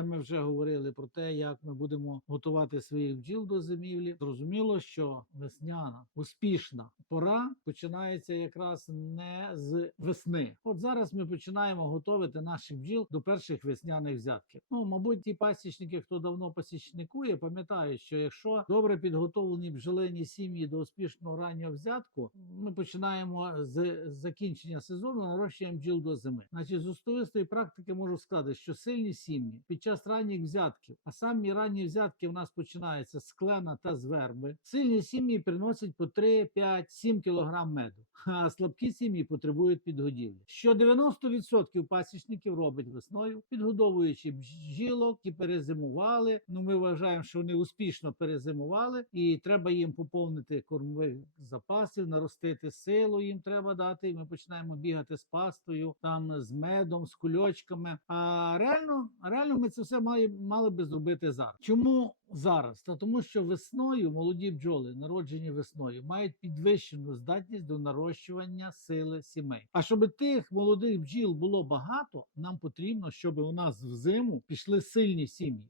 um, Вже говорили про те, як ми будемо готувати своїх бджіл до зимівлі. Зрозуміло, що весняна успішна пора починається якраз не з весни. От зараз ми починаємо готувати наших бджіл до перших весняних взятків. Ну, мабуть, ті пасічники, хто давно пасічникує, пам'ятають, що якщо добре підготовлені бджолині сім'ї до успішного раннього взятку, ми починаємо з закінчення сезону, нарощуємо бджіл до зими. Значить, з особистої практики можу сказати, що сильні сім'ї під час ранніх взятків, а самі ранні взятки в нас починаються з клена та з верби. Сильні сім'ї приносять по 3, 5, 7 кілограм меду, а слабкі сім'ї потребують підгодівлі. Що 90% пасічників робить весною, підгодовуючи бджілок, які перезимували. Ну ми вважаємо, що вони успішно перезимували, і треба їм поповнити кормових запасів, наростити силу їм треба дати. І ми починаємо бігати з пастою, там з медом, з кульочками. А реально, реально ми це все мали, мали би зробити зараз. Чому зараз? Та тому, що весною молоді бджоли, народжені весною, мають підвищену здатність до нарощування сили сімей. А щоб тих молодих бджіл було багато, нам потрібно, щоб у нас взиму пішли сильні сім'ї.